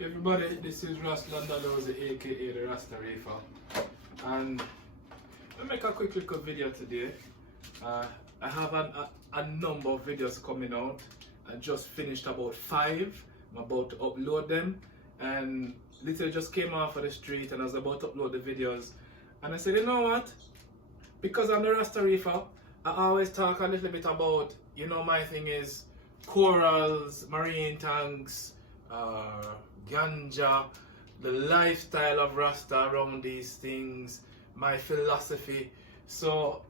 Everybody, this is Ras Landaloza, aka the Rasta Reefer, and I'll make a quick little video today. I have a number of videos coming out. I just finished about 5. I'm about to upload them, and literally just came off of the street and I was about to upload the videos, and I said, you know what? Because I'm the Rasta Reefer, I always talk a little bit about, my thing is corals, marine tanks, ganja, the lifestyle of Rasta around these things, my philosophy. So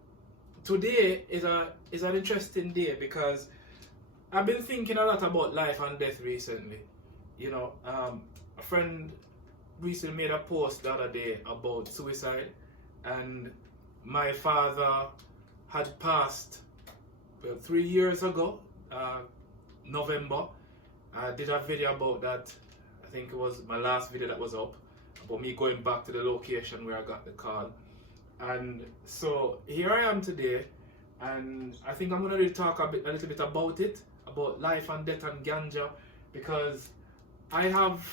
today is an interesting day because I've been thinking a lot about life and death recently. A friend recently made a post the other day about suicide, and my father had passed 3 years ago, November. I did a video about that. I think it was my last video that was up, about me going back to the location where I got the call. And so here I am today, and I think I'm going to talk a little bit about it, about life and death and ganja, because I have,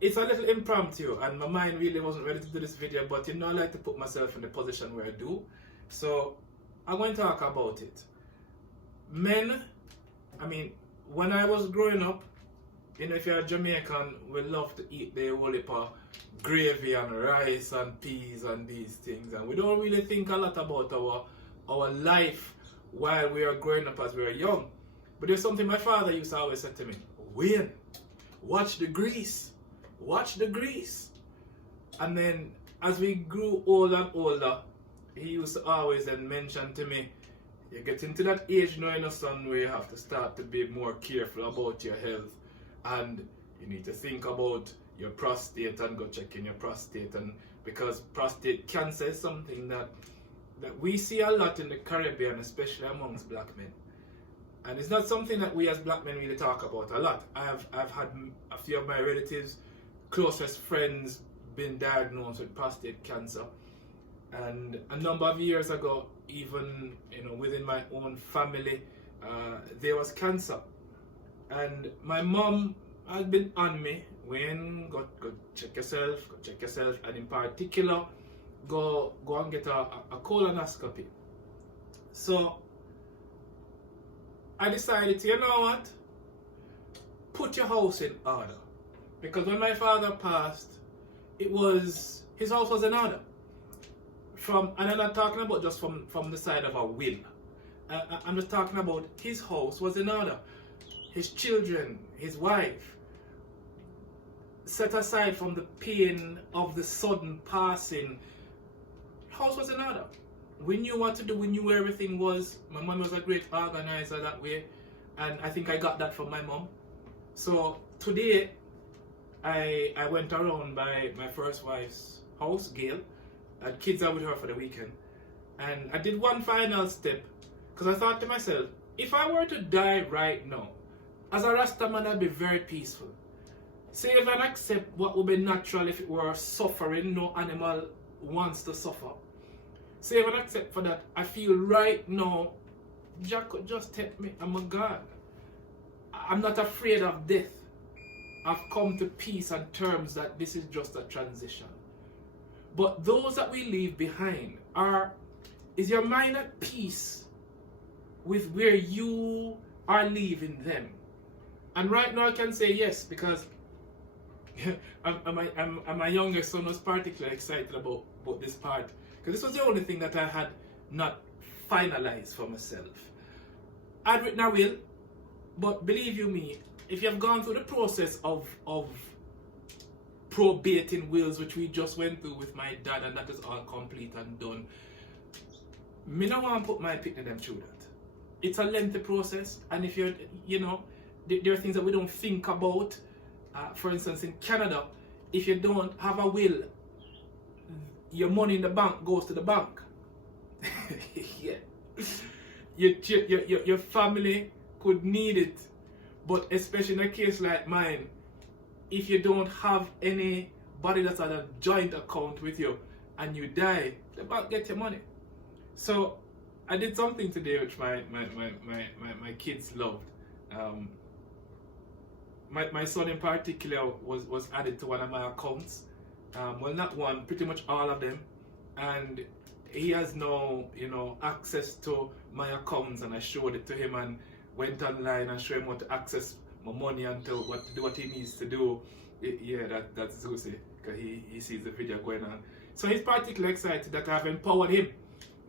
it's a little impromptu and my mind really wasn't ready to do this video, but I like to put myself in the position where I do. So I'm going to talk about it. Men, when I was growing up, if you're a Jamaican, we love to eat the whole heap of gravy and rice and peas and these things, and we don't really think a lot about our life while we are growing up as we are young. But there's something my father used to always say to me: Wayne, watch the grease. Watch the grease. And then as we grew older and older, he used to always then mention to me, you get into that age now, son, where you have to start to be more careful about your health, and you need to think about your prostate and go check in your prostate. And because prostate cancer is something that we see a lot in the Caribbean, especially amongst black men. And it's not something that we as black men really talk about a lot. I've had a few of my relatives, closest friends, been diagnosed with prostate cancer. And a number of years ago, even within my own family, there was cancer. And my mom had been on me, when go check yourself, and in particular, go and get a colonoscopy. So I decided to, put your house in order. Because when my father passed, his house was in order. And I'm not talking about just from the side of a will. I'm just talking about his house was in order. His children, his wife, set aside from the pain of the sudden passing, house was in order. We knew what to do, we knew where everything was. My mom was a great organizer that way, and I think I got that from my mom. So today, I went around by my first wife's house, Gail. I had kids out with her for the weekend. And I did one final step, because I thought to myself, if I were to die right now, as a Rasta man, I'd be very peaceful. Say if I accept what would be natural if it were suffering, no animal wants to suffer. Say if I accept for that, I feel right now, Jack could just take me, I'm a God. I'm not afraid of death. I've come to peace and terms that this is just a transition. But those that we leave behind is your mind at peace with where you are leaving them? And right now I can say yes, because my youngest son was particularly excited about this part, because this was the only thing that I had not finalized for myself. I'd written a will, but believe you me, if you have gone through the process of probating wills, which we just went through with my dad, and that is all complete and done, me not want to put my picnic them through that. It's a lengthy process, and if you're, there are things that we don't think about. For instance, in Canada, if you don't have a will, your money in the bank goes to the bank. Yeah. Your family could need it, but especially in a case like mine, if you don't have anybody that's at a joint account with you and you die, the bank gets your money. So I did something today which my kids loved. Um, my son in particular was added to one of my accounts. Well, not one, pretty much all of them. And he has no, access to my accounts, and I showed it to him and went online and showed him how to access my money and to do what he needs to do. That's Zusi, because he sees the video going on. So he's particularly excited that I've empowered him.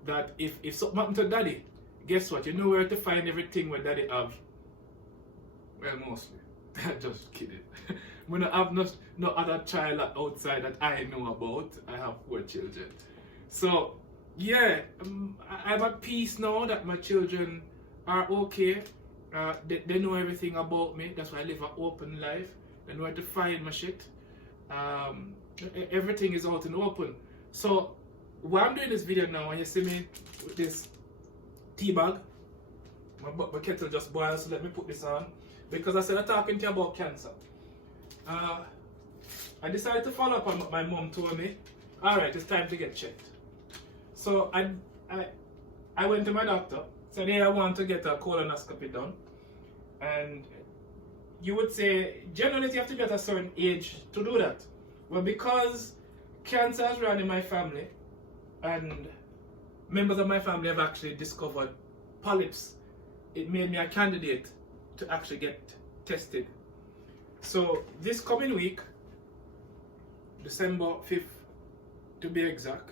That if something happened to daddy, guess what? You know where to find everything where daddy have. Well, mostly. Just kidding. We don't have no other child outside that I know about. I have 4 children. So, yeah, I'm at peace now that my children are okay. They know everything about me. That's why I live an open life. They know where to find my shit. Everything is out in the open. So, while I'm doing this video now, and you see me with this tea bag, my kettle just boiled, so let me put this on. Because I said I'm talking to you about cancer. I decided to follow up on what my mom told me. Alright, it's time to get checked. So I went to my doctor, said, hey, I want to get a colonoscopy done. And you would say, generally you have to be at a certain age to do that. Well, because cancer has run in my family, and members of my family have actually discovered polyps, it made me a candidate to actually get tested. So this coming week, December 5th to be exact,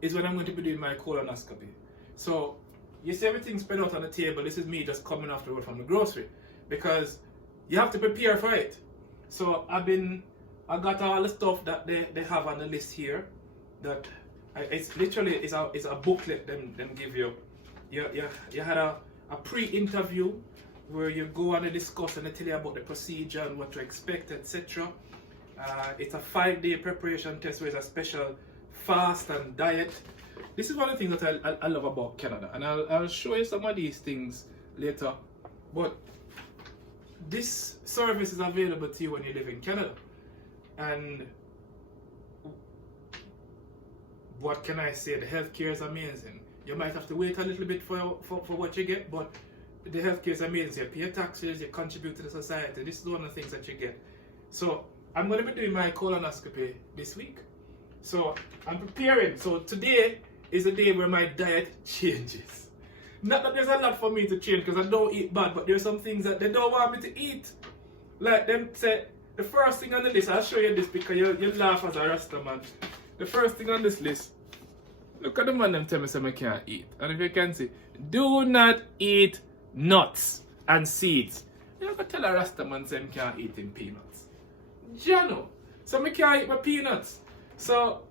is when I'm going to be doing my colonoscopy. So you see everything spread out on the table. This is me just coming off the road from the grocery, because you have to prepare for it. So I got all the stuff that they have on the list here. That it's literally is a booklet them give you. You had a pre-interview where you go and discuss and they tell you about the procedure and what to expect, etc. It's a 5-day preparation test where it's a special fast and diet. This is one of the things that I love about Canada, and I'll show you some of these things later. But this service is available to you when you live in Canada. And what can I say? The healthcare is amazing. You might have to wait a little bit for what you get, but the healthcare is amazing. You pay your taxes, you contribute to the society. This is one of the things that you get. So I'm going to be doing my colonoscopy this week. So I'm preparing. So today is the day where my diet changes. Not that there's a lot for me to change because I don't eat bad, but there's some things that they don't want me to eat. Like them say, the first thing on the list, I'll show you this because you laugh as a Rasta man. The first thing on this list, look at the man them tell me I can't eat. And if you can see, do not eat nuts and seeds. You don't tell a Rasta man say I can't eat in peanuts. Jano. So I can't eat my peanuts. So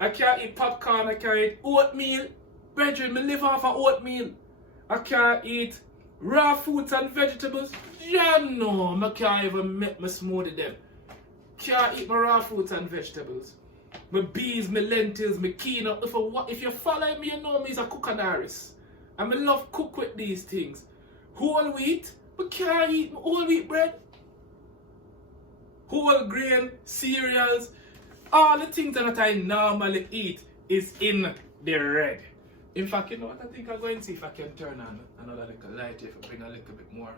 I can't eat popcorn, I can't eat oatmeal. Brethren, I live off of oatmeal. I can't eat raw fruits and vegetables. Jano. I can't even make my smoothie them. Can't eat my raw fruits and vegetables. My beans, my lentils, my quinoa. If you follow me, you know me as a cookadoris. And I love cook with these things. Whole wheat, I can't eat whole wheat bread. Whole grain, cereals, all the things that I normally eat is in the red. In fact, you know what, I think I'm going to see if I can turn on another little light if I bring a little bit more.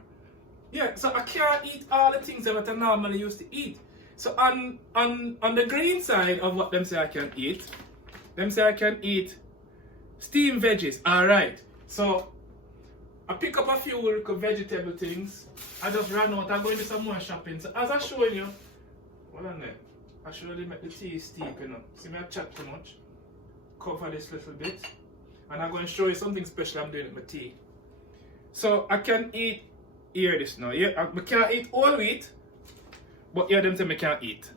Yeah, so I can't eat all the things that I normally used to eat. So on the green side of what them say I can eat, them say I can eat steamed veggies. Alright, so I pick up a few little vegetable things. I just ran out, I'm going to do some more shopping. So as I'm showing you, hold on there, I should really make the tea steep, you know. See me I chat too much. Cover this little bit. And I'm going to show you something special I'm doing with my tea. So I can eat, hear this now, yeah? I can't eat whole wheat. But yeah, them say I can't eat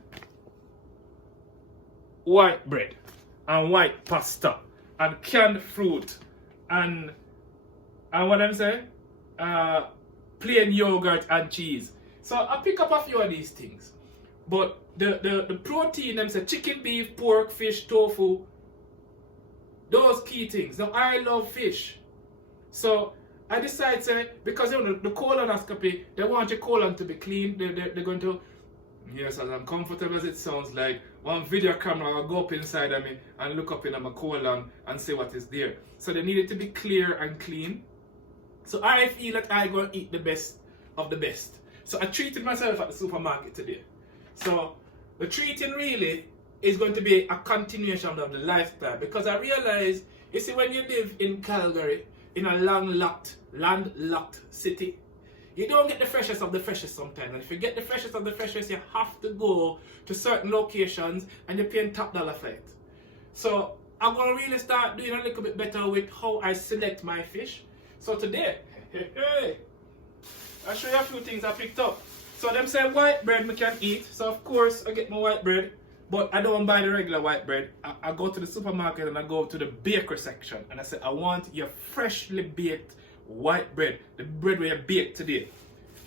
white bread and white pasta and canned fruit and what them say? Plain yogurt and cheese. So I pick up a few of these things. But the protein, them say chicken, beef, pork, fish, tofu, those key things. Now I love fish. So I decided, say, because you know, the colonoscopy, they want your colon to be clean. They're going to Yes, as uncomfortable as it sounds, like one video camera will go up inside of me and look up in my colon and see what is there. So they need it to be clear and clean. So I feel that I go eat the best of the best. So I treated myself at the supermarket today. So the treating really is going to be a continuation of the lifestyle, because I realize, you see, when you live in Calgary, in a landlocked city, you don't get the freshest of the freshest sometimes. And if you get the freshest of the freshest, you have to go to certain locations and you're paying top dollar for it. So I'm going to really start doing a little bit better with how I select my fish. So today, I'll show you a few things I picked up. So them say white bread we can eat. So of course I get my white bread, but I don't buy the regular white bread. I go to the supermarket and I go to the bakery section and I say, I want your freshly baked white bread, the bread we have baked today.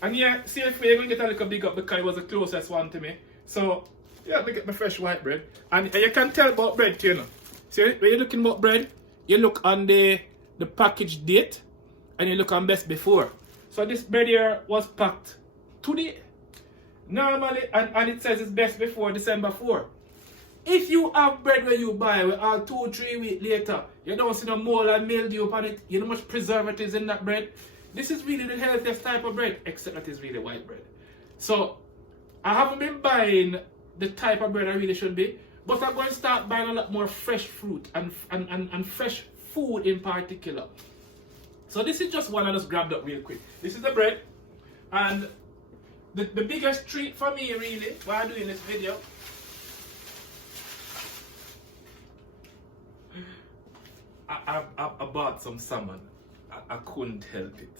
And yeah, see if you're going to get a little big up because it was the closest one to me. So yeah, I get my fresh white bread. And you can tell about bread too, you know. See, when you're looking about bread, you look on the package date and you look on best before. So this bread here was packed today. Normally, and it says it's best before December 4. If you have bread where you buy, we are 2-3 weeks later, you don't see no mold and mildew upon it, you know much preservatives in that bread. This is really the healthiest type of bread, except that it's really white bread. So, I haven't been buying the type of bread I really should be, but I'm going to start buying a lot more fresh fruit and fresh food in particular. So this is just one I just grabbed up real quick. This is the bread, and the biggest treat for me really while I'm doing this video, I bought some salmon. I couldn't help it.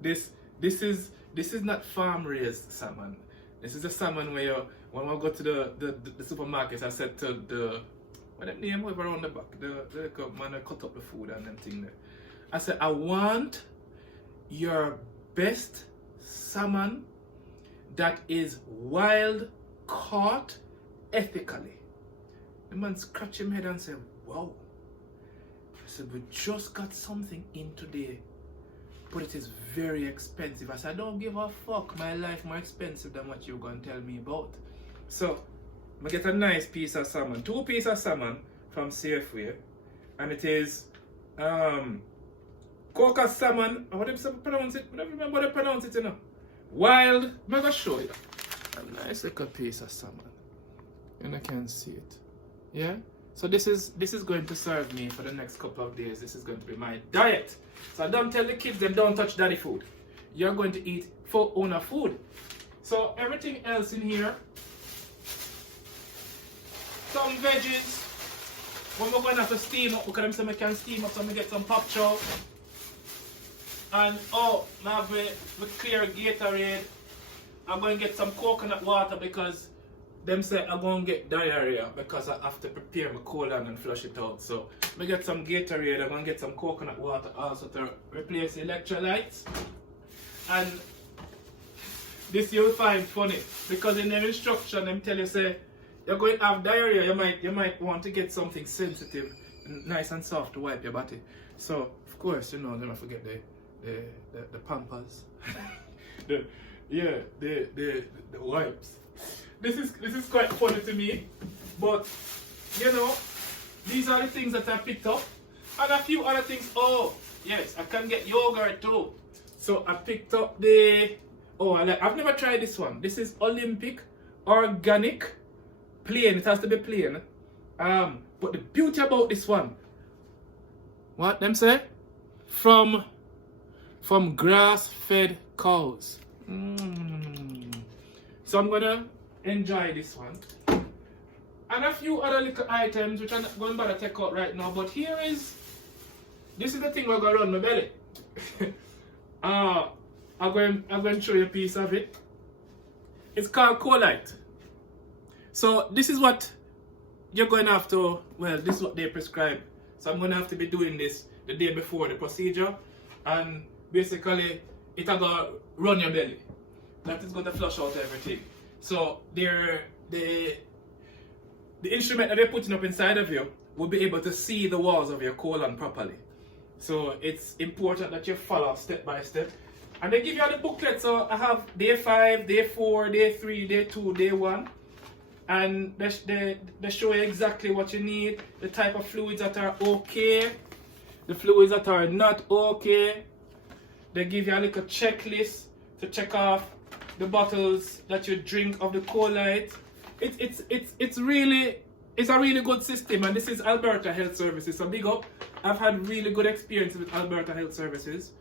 This is not farm raised salmon. This is a salmon where when I go to the supermarket, I said to the what that name over around the back, the man that cut up the food and them thing there. I said, I want your best salmon that is wild caught ethically. The man scratched his head and said, wow. I said, we just got something in today, but it is very expensive. I said, I don't give a fuck. My life more expensive than what you're going to tell me about. So, I get a nice piece of salmon. 2 pieces of salmon from Safeway. And it is coca salmon. How do you pronounce it? I don't remember how to pronounce it, you know. Wild. I'm going to show you. A nice little piece of salmon. And I can see it. Yeah? So this is going to serve me for the next couple of days. This is going to be my diet. So I don't tell the kids them don't touch daddy food. You're going to eat for owner food. So everything else in here, some veggies. When we're going to have to steam up, because them say we can steam up, so we get some pop chow. And oh, I have a clear Gatorade. I'm going to get some coconut water because them say I'm going to get diarrhea because I have to prepare my colon and flush it out. So I get some Gatorade, I'm going to get some coconut water also to replace electrolytes. And this you'll find funny because in their instruction them tell you say you're going to have diarrhea, you might want to get something sensitive, nice and soft to wipe your body. So of course, you know, never forget the Pampers. the wipes. This is quite funny to me, but you know, these are the things that I picked up, and a few other things. Oh yes, I can get yogurt too. So I picked up I've never tried this one. This is Olympic organic plain. It has to be plain. But the beauty about this one, what them say? From grass-fed cows. So I'm gonna enjoy this one. And a few other little items which I'm not going to take out right now, but this is the thing we're going to run my belly. I'm going to show you a piece of it. It's called Colite. So this is what you're going to have to, this is what they prescribe. So I'm going to have to be doing this the day before the procedure. And basically, it's going to run your belly. That is going to flush out everything. So the instrument that they're putting up inside of you will be able to see the walls of your colon properly. So it's important that you follow step by step. And they give you the booklet, so I have day 5, day 4, day 3, day 2, day 1. And they show you exactly what you need, the type of fluids that are okay, the fluids that are not okay. They give you a little checklist to check off the bottles that you drink of the Colite. It's a really good system, and this is Alberta Health Services, so big up. I've had really good experience with Alberta Health Services.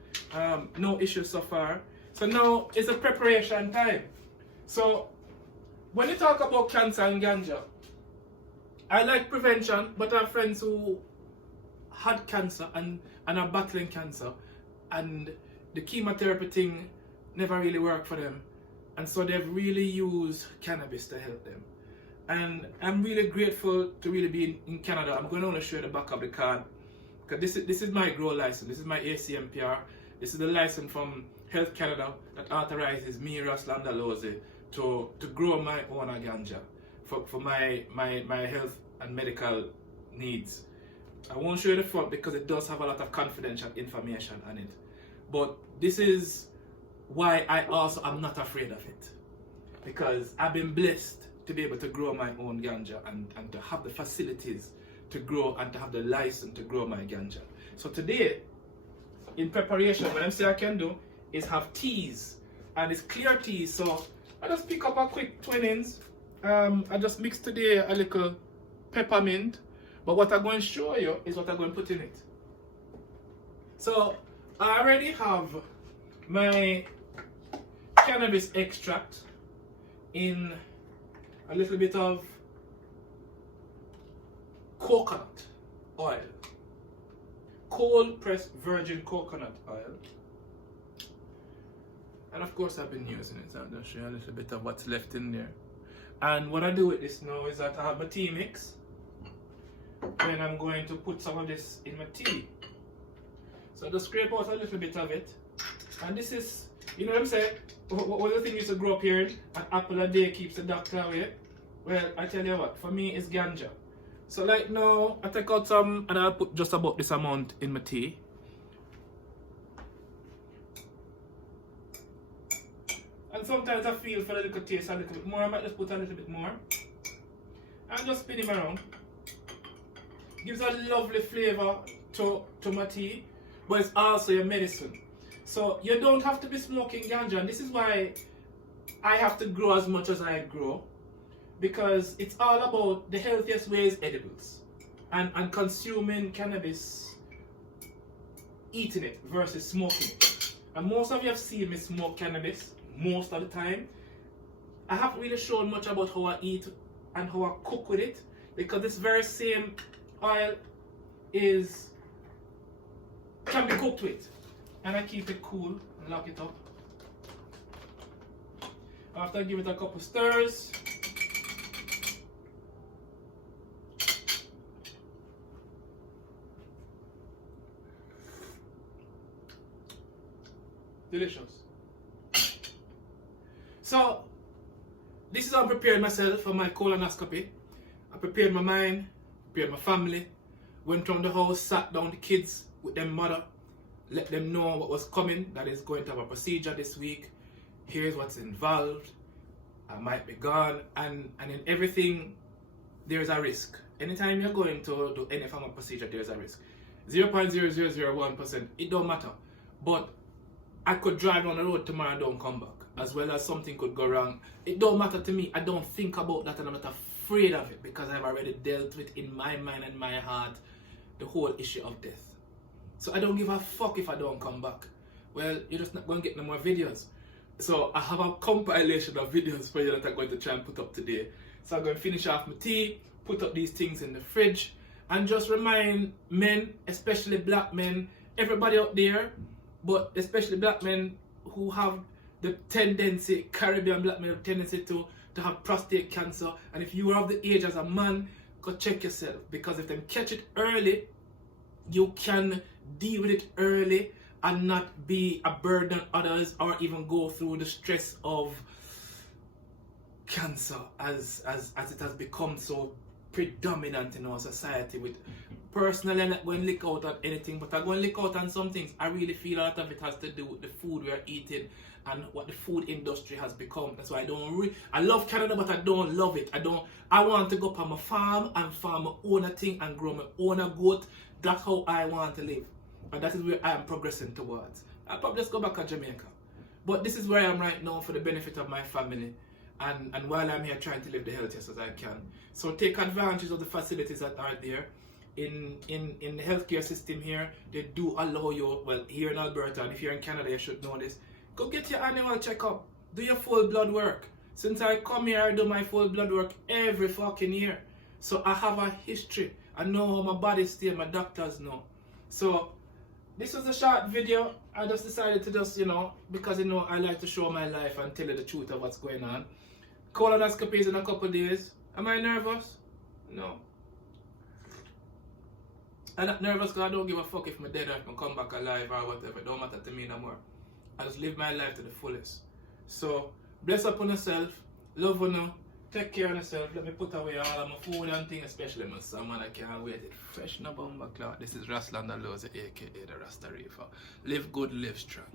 No issues so far. So now it's a preparation time. So when you talk about cancer and ganja, I like prevention, but I have friends who had cancer and are battling cancer, and the chemotherapy thing never really worked for them, and so they've really used cannabis to help them. And I'm really grateful to really be in Canada. I'm going to only show you the back of the card, because this is my grow license. This is my ACMPR. This is the license from Health Canada that authorizes me, Ruslan Dalose, to grow my own ganja for my health and medical needs. I won't show you the front because it does have a lot of confidential information on it. But this is why I also am not afraid of it. Because I've been blessed to be able to grow my own ganja and to have the facilities to grow and to have the license to grow my ganja. So today, in preparation, what I'm saying I can do is have teas. And it's clear teas, so I just pick up a quick Twinings. I just mix today a little peppermint. But what I'm going to show you is what I'm going to put in it. So I already have my cannabis extract in a little bit of coconut oil. Cold pressed virgin coconut oil. And of course I've been using it, so I'm going to show you a little bit of what's left in there. And what I do with this now is that I have my tea mix. Then I'm going to put some of this in my tea. So I just scrape out a little bit of it. And this is, you know what I'm saying? What the thing used to grow up here, an apple a day keeps the doctor away. Well, I tell you what, for me it's ganja. So like now, I take out some and I'll put just about this amount in my tea. And sometimes I feel for a little taste a little bit more. I might just put a little bit more. And just spin him around. Gives a lovely flavor to my tea, but it's also your medicine. So you don't have to be smoking ganja, and this is why I have to grow as much as I grow, because it's all about the healthiest ways edibles and consuming cannabis, eating it versus smoking it. And most of you have seen me smoke cannabis most of the time. I haven't really shown much about how I eat and how I cook with it, because this very same oil can be cooked with, and I keep it cool and lock it up. After I give it a couple stirs, delicious. So this is how I'm preparing myself for my colonoscopy. I prepared my mind, prepared my family, went around the house, sat down the kids with their mother, let them know what was coming, that is going to have a procedure this week. Here's what's involved. I might be gone, and in everything there's a risk. Anytime you're going to do any form of procedure, there's a risk. 0.0001%, it don't matter. But I could drive on the road tomorrow and don't come back, as well as something could go wrong. It don't matter to me. I don't think about that, and I'm not afraid of it, because I've already dealt with in my mind and my heart the whole issue of death. So I don't give a fuck if I don't come back. Well, you're just not going to get no more videos. So I have a compilation of videos for you that I'm going to try and put up today. So I'm going to finish off my tea, put up these things in the fridge, and just remind men, especially black men, everybody out there, but especially black men who have the tendency, Caribbean Blackman have tendency to have prostate cancer. And if you are of the age as a man, go check yourself, because if they catch it early, you can deal with it early and not be a burden on others, or even go through the stress of cancer as it has become so predominant in our society. With personally, I'm not going to lick out on anything, but I'm going to lick out on some things. I really feel a lot of it has to do with the food we're eating and what the food industry has become. That's why I love Canada, but I don't love it. I want to go up on my farm and farm my own thing and grow my own goat. That's how I want to live. And that is where I am progressing towards. I'll probably just go back to Jamaica. But this is where I am right now for the benefit of my family. And while I'm here trying to live the healthiest as I can. So take advantage of the facilities that are there. In the healthcare system here, they do allow you, well, here in Alberta, and if you're in Canada, you should know this. Go get your annual checkup. Do your full blood work. Since I come here, I do my full blood work every fucking year. So I have a history. I know how my body's still, my doctors know. So this was a short video. I just decided to just, because I like to show my life and tell you the truth of what's going on. Colonoscopy is in a couple of days. Am I nervous? No. I'm not nervous because I don't give a fuck if I'm dead or if I come back alive or whatever. It don't matter to me no more. I just live my life to the fullest. So, bless up on yourself. Love you. Take care of yourself. Let me put away all of my food and things, especially my salmon. I can't wait. It fresh no bomber cloth. This is Rasland Alose, aka the Rasta Reefer. Live good, live strong.